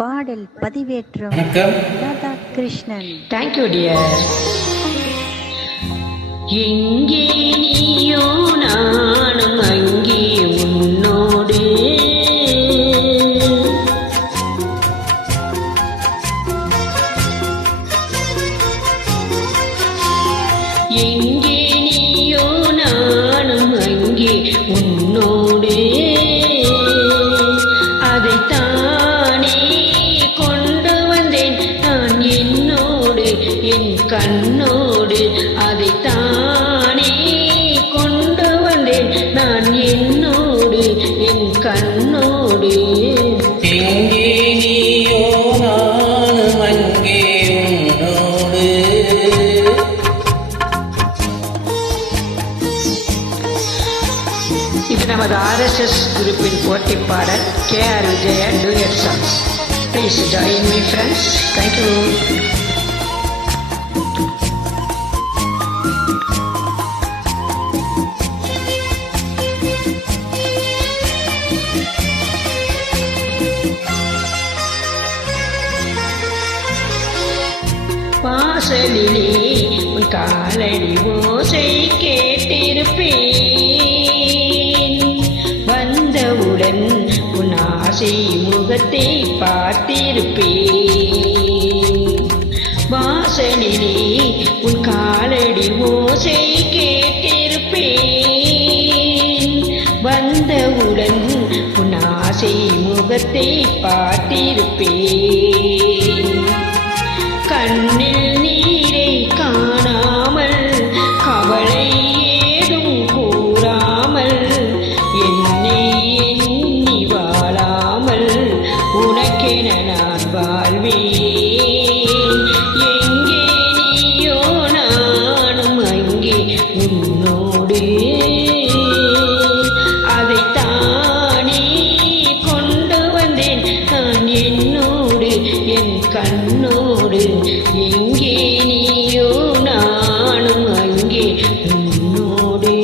பாடல் பதிவேற்றம் Radha Krishnan. Thank you dear. எங்கே நீயோ நானும் அங்கே உன்னோடு, எங்கே நீயோ நானும் அங்கே உன்னோடு, அதைத்தானே கொண்டு வந்தேன் நான் என்னோடு என் கண்ணோடு, அதைத்தானே கொண்டு வந்தேன் நான் என்னோடு என் கண்ணோடு. எங்கே நீயோ நானும் அங்கே உன்னோடு. இது நமது RSS குரூப்பின் போட்டி பாடல் KR Vijaya duet songs. Please join me friends. Thank you. வாசலிலே உன் காலடி ஓசை கேட்டிருப்பேன், வந்தவுடன் உன் ஆசை முகத்தை பார்த்திருப்பேன். வாசலிலே உன் காலடி ஓசை கேட்டிருப்பேன், வந்தவுடன் உன் ஆசை முகத்தை பார்த்திருப்பேன். கண்ணில் நீரை காணாமல் கவலை ஏதும் கூறாமல், என்னை எண்ணி வாழாமல் உனக்கென நான் வாழ்வேன். எங்கே நீயோ நானும் அங்கே உன்னோடு, அதைத்தானே கொண்டு வந்தேன் நான் என்னோடு என் கண்ணோடு. எங்கே நீயோ நானும் அங்கே உன்னோடு.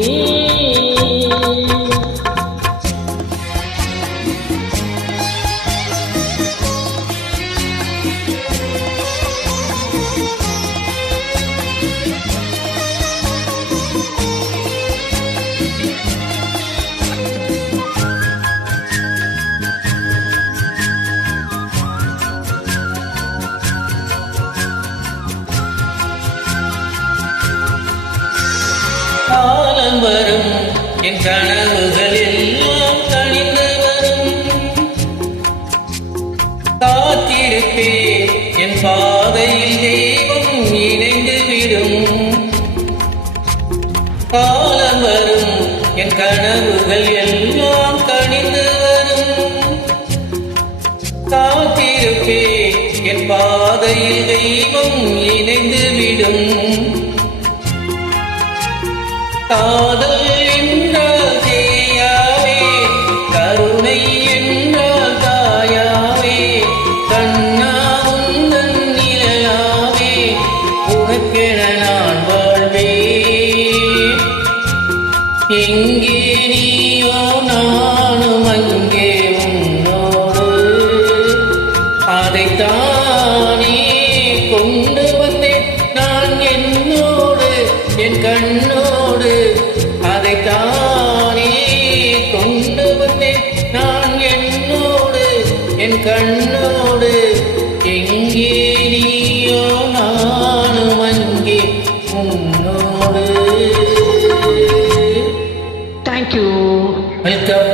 காலம் வரும் என் கனவுகள் எல்லாம் தணிந்து வரும், காத்திருப்பேன் என் பாதையில் தெய்வம் இணைந்து விடும். காலம் வரும் என் கனவுகள் எல்லாம் தணிந்து வரும், காத்திருப்பேன் என் பாதையில் தெய்வம் இணைந்து விடும். காதல் என்றால் தேயாவே, கருணை என்றால் தாயாவே, கண்ணா உந்தன் நிழலாவே உனக்கென நான் வாழ்வேன். எங்கே நீயோ நானும் அங்கே உன்னோடு, அதைத்தானே கொண்டு வந்தேன் நான் என்னோடு என் கண்ணோடு, அதைத்தானே கொண்டு வந்தேன் நான் என்னோடு என் கண்ணோடு. எங்கே நீயோ நானும் அங்கே உன்னோடு. தேங்க்யூ. வெல்கம்.